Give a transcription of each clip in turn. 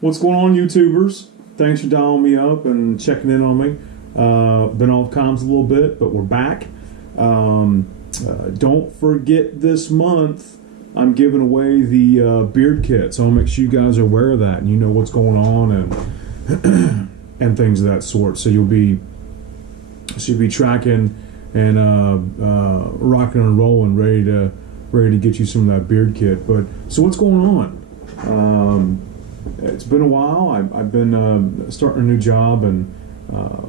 What's going on, YouTubers? Thanks for dialing me up and checking in on me. Been off comms a little bit, but we're back. Don't forget this month I'm giving away the beard kit, so I'll make sure you guys are aware of that and you know what's going on and and things of that sort. So you'll be tracking and rocking and rolling, ready to get you some of that beard kit. But so what's going on? It's been a while. I've been starting a new job and a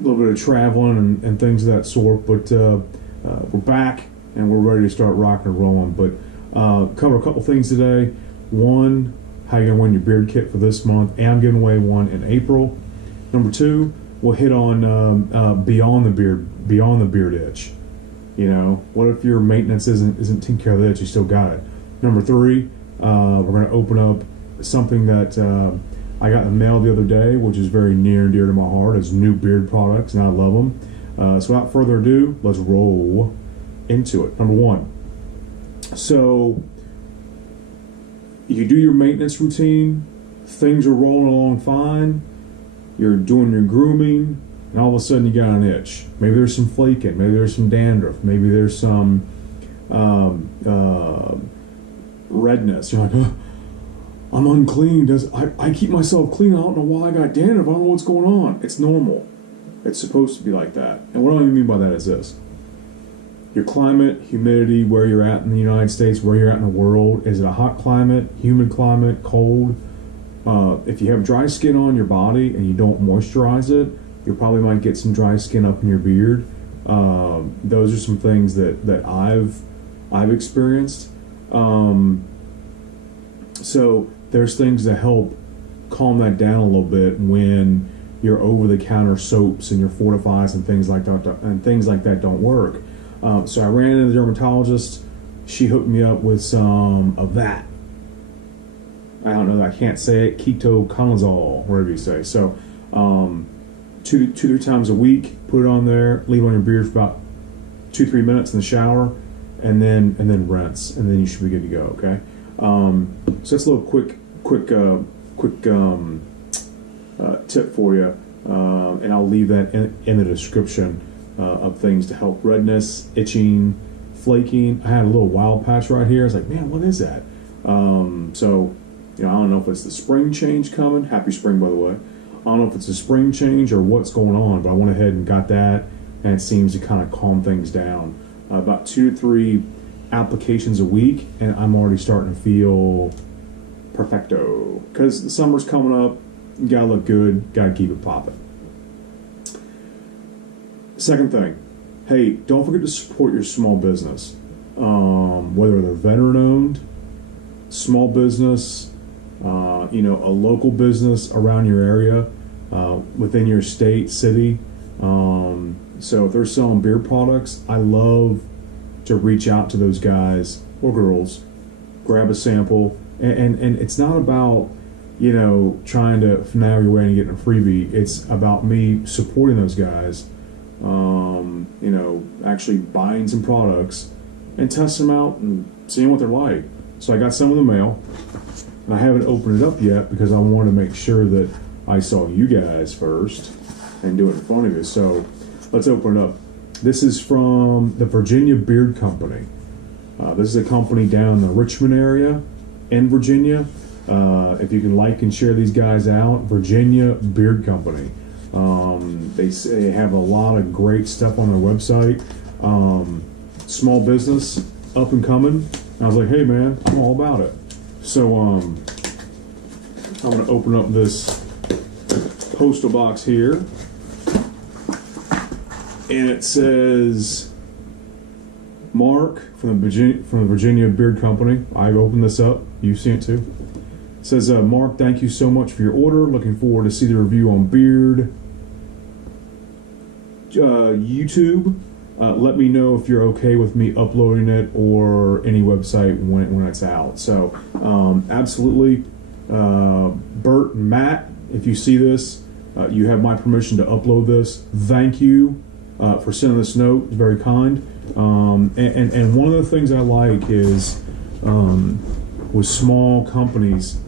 little bit of traveling and things of that sort. But we're back and we're ready to start rocking and rolling. But cover a couple things today. One, how you're gonna win your beard kit for this month, and I'm giving away one in April. Number two, we'll hit on beyond the beard itch. You know, what if your maintenance isn't taking care of the itch? You still got it. Number three, we're going to open up something that I got in the mail the other day, which is very near and dear to my heart, is new beard products, and I love them. So without further ado, let's roll into it. Number one, so you do your maintenance routine, things are rolling along fine, you're doing your grooming, and all of a sudden you got an itch. Maybe there's some flaking, maybe there's some dandruff, maybe there's some redness. You're like, oh, I'm unclean. I keep myself clean. I don't know why I got dandruff. I don't know what's going on. It's normal. It's supposed to be like that. And what I mean by that is this. Your climate, humidity, where you're at in the United States, where you're at in the world. Is it a hot climate, humid climate, cold? If you have dry skin on your body and you don't moisturize it, you probably might get some dry skin up in your beard. Those are some things that I've experienced. So there's things that help calm that down a little bit when your over-the-counter soaps and your fortifies and things like that don't work. So I ran into the dermatologist. She hooked me up with some of that. I don't know. I can't say it. Ketoconazole, whatever you say. So 2-3 times a week, put it on there. Leave it on your beard for about 2-3 minutes in the shower. And then rinse, and then you should be good to go. Okay, so that's a little quick tip for you, and I'll leave that in the description of things to help redness, itching, flaking. I had a little wild patch right here. I was like, man, what is that? So I don't know if it's the spring change coming. Happy spring, by the way. I don't know if it's a spring change or what's going on, but I went ahead and got that, and it seems to kind of calm things down. About 2 to 3 applications a week, and I'm already starting to feel perfecto. Because the summer's coming up, you gotta look good, gotta keep it popping. Second thing, hey, don't forget to support your small business. Whether they're veteran-owned, small business, a local business around your area, within your state, city. So if they're selling beer products, I love to reach out to those guys or girls, grab a sample, and it's not about, trying to finagle your way and getting a freebie. It's about me supporting those guys, actually buying some products and testing them out and seeing what they're like. So I got some in the mail, and I haven't opened it up yet because I want to make sure that I saw you guys first and do it in front of you. So let's open it up. This is from the Virginia Beard Company. This is a company down in the Richmond area in Virginia. If you can like and share these guys out, Virginia Beard Company. They have a lot of great stuff on their website. Small business, up and coming. And I was like, hey man, I'm all about it. So I'm going to open up this postal box here. And it says Mark from the Virginia Beard Company. I've opened this up. You've seen it too. It says, Mark, thank you so much for your order. Looking forward to see the review on beard. YouTube. Let me know if you're okay with me uploading it or any website when it's out. So absolutely, Bert and Matt, if you see this, you have my permission to upload this. Thank you for sending this note. It's very kind. And one of the things I like is with small companies,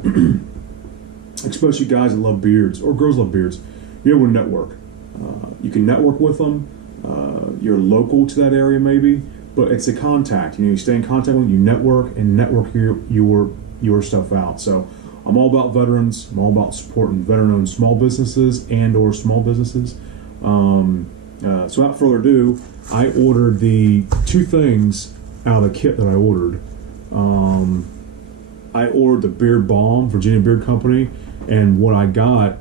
especially guys that love beards or girls love beards. You're able to network. You can network with them. You're local to that area maybe, but it's a contact. You stay in contact with them, you network and network your stuff out. So I'm all about veterans. I'm all about supporting veteran-owned small businesses and/or small businesses. So without further ado, I ordered the 2 things out of the kit that I ordered. I ordered the Beard Balm, Virginia Beard Company, and what I got,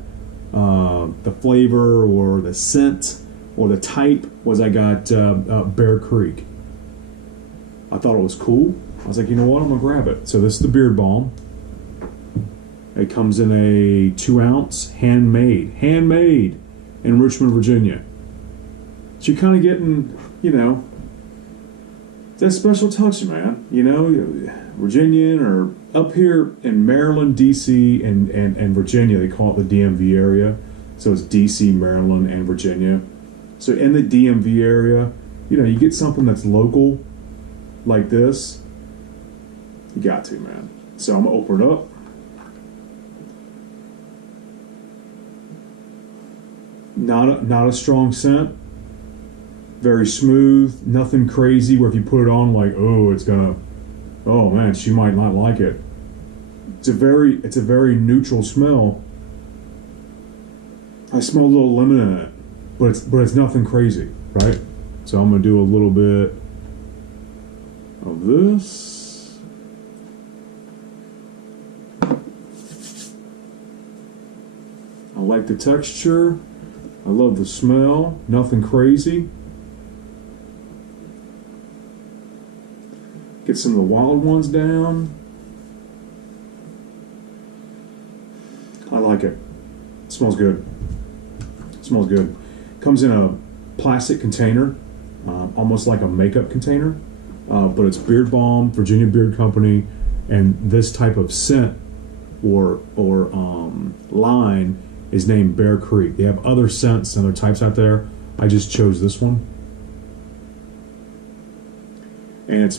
the flavor or the scent or the type was I got Bear Creek. I thought it was cool. I was like, you know what, I'm gonna grab it. So this is the Beard Balm. It comes in a 2-ounce, handmade in Richmond, Virginia. So you're kind of getting, that special touch, man. Virginian or up here in Maryland, DC, and Virginia, they call it the DMV area. So it's DC, Maryland, and Virginia. So in the DMV area, you get something that's local like this. You got to, man. So I'm gonna open it up. Not a strong scent. Very smooth, nothing crazy where if you put it on, like, oh man, she might not like it. It's a very neutral smell. I smell a little lemon in it, but it's nothing crazy, right? So I'm gonna do a little bit of this. I like the texture. I love the smell. Nothing crazy. Get some of the wild ones down. I like it. It smells good. It smells good. Comes in a plastic container, almost like a makeup container, but it's Beard Balm, Virginia Beard Company, and this type of scent or line is named Bear Creek. They have other scents and other types out there. I just chose this one. And its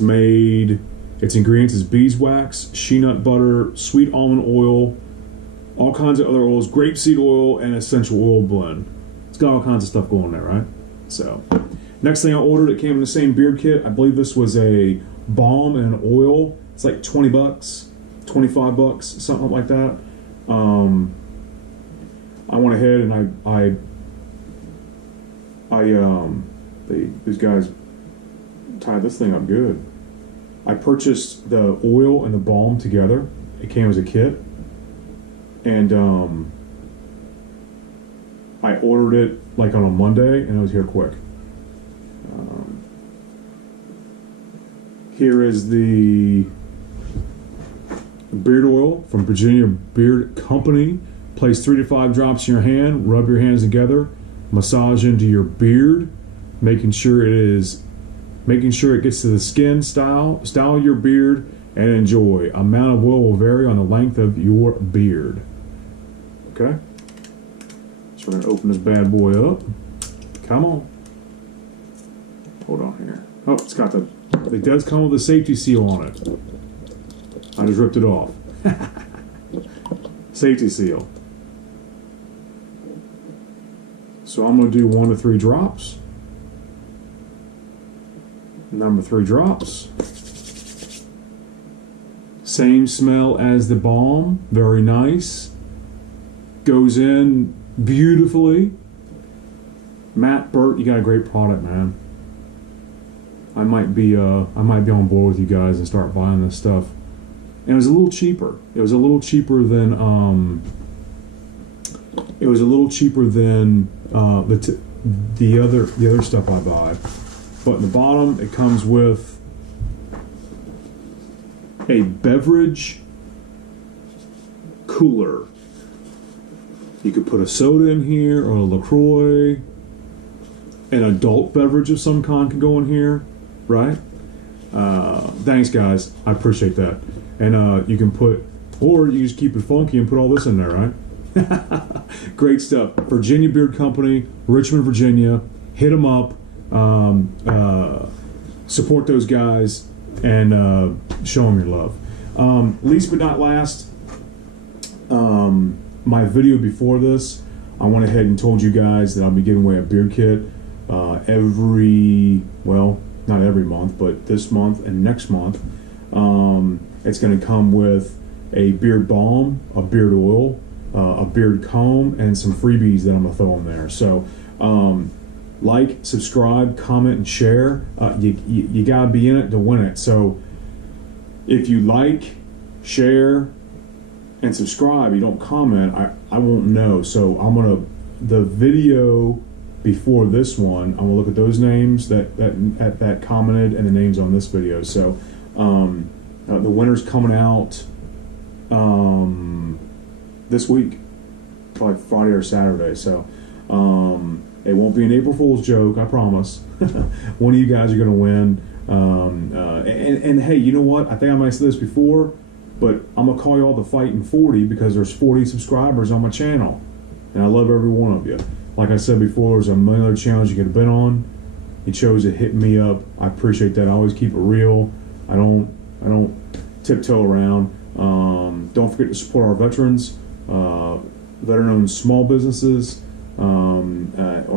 ingredients is beeswax, shea nut butter, sweet almond oil, all kinds of other oils, grapeseed oil, and essential oil blend. It's got all kinds of stuff going there, right? So, next thing I ordered, it came in the same beard kit. I believe this was a balm and an oil. It's like $20, $25, something like that. I went ahead and these guys tied this thing up good. I purchased the oil and the balm together. It came as a kit, and I ordered it like on a Monday, and it was here quick. Here is the beard oil from Virginia Beard Company. Place 3 to 5 drops in your hand. Rub your hands together. Massage into your beard, making sure it gets to the skin. Style your beard and enjoy. Amount of oil will vary on the length of your beard. Okay. So we're gonna open this bad boy up. Come on. Hold on here. Oh, it does come with a safety seal on it. I just ripped it off. Safety seal. So I'm going to do 1 to 3 drops. Number 3 drops. Same smell as the balm. Very nice. Goes in beautifully. Matt Burt, you got a great product, man. I might be on board with you guys and start buying this stuff. And it was a little cheaper. It was a little cheaper than the other stuff I buy. But in the bottom, it comes with a beverage cooler. You could put a soda in here or a LaCroix. An adult beverage of some kind could go in here, right? Thanks, guys. I appreciate that. And you can put, or you just keep it funky and put all this in there, right? Great stuff. Virginia Beard Company, Richmond, Virginia. Hit them up. Support those guys and show them your love. Least but not last, my video before this, I went ahead and told you guys that I'll be giving away a beard kit not every month, but this month and next month. It's going to come with a beard balm, a beard oil, a beard comb, and some freebies that I'm going to throw in there. So like, subscribe, comment, and share. You got to be in it to win it. So if you like, share, and subscribe, you don't comment, I won't know. So I'm going to, the video before this one, I'm going to look at those names that commented and the names on this video. So the winner's coming out this week, probably Friday or Saturday. So it won't be an April Fool's joke, I promise. One of you guys are going to win. And hey, you know what? I think I might have said this before, but I'm going to call you all the Fighting 40 because there's 40 subscribers on my channel. And I love every one of you. Like I said before, there's a million other channels you could have been on. You chose to hit me up. I appreciate that. I always keep it real. I don't tiptoe around. Don't forget to support our veterans, veteran-owned small businesses, or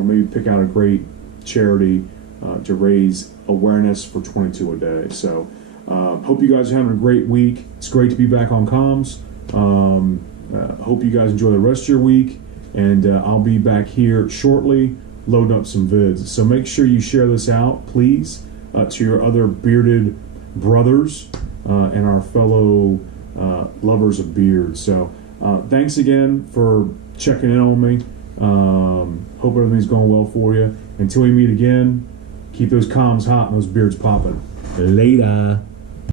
maybe pick out a great charity to raise awareness for 22 a day. So hope you guys are having a great week. It's great to be back on comms. Hope you guys enjoy the rest of your week, and I'll be back here shortly loading up some vids. So make sure you share this out, please, to your other bearded brothers and our fellow lovers of beards. So thanks again for checking in on me. Hope everything's going well for you. Until we meet again, keep those comms hot and those beards popping. Later.